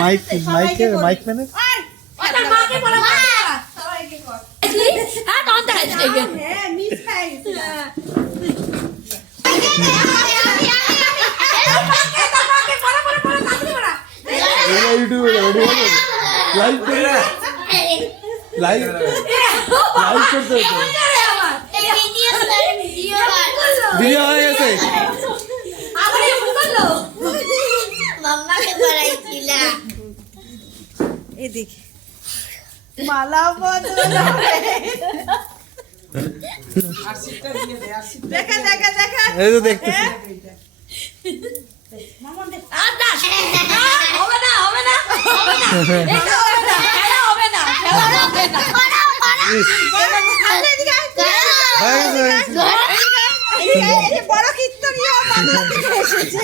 mic মাইকে mic মানে ওটার মাকে বলা সবাইকে কর হ্যাঁ কোন তাই হ্যাঁ মিস খাই ইউটিউবে লাইভ করে লাইভ লাইভ করতে ভিডিও হয়ে গেছে আবার এমন করলো মাম্মাকে পড়াইছিলা এদিকে মালা বদলাবে দেখা দেখা দেখা এই তো দেখতেছি মামন দেখ আদা হবে না হবে না হবে না এটা হবে না খেলা হবে না খেলা হবে না বড় কীর্তনীয় মামলা থেকে এসেছে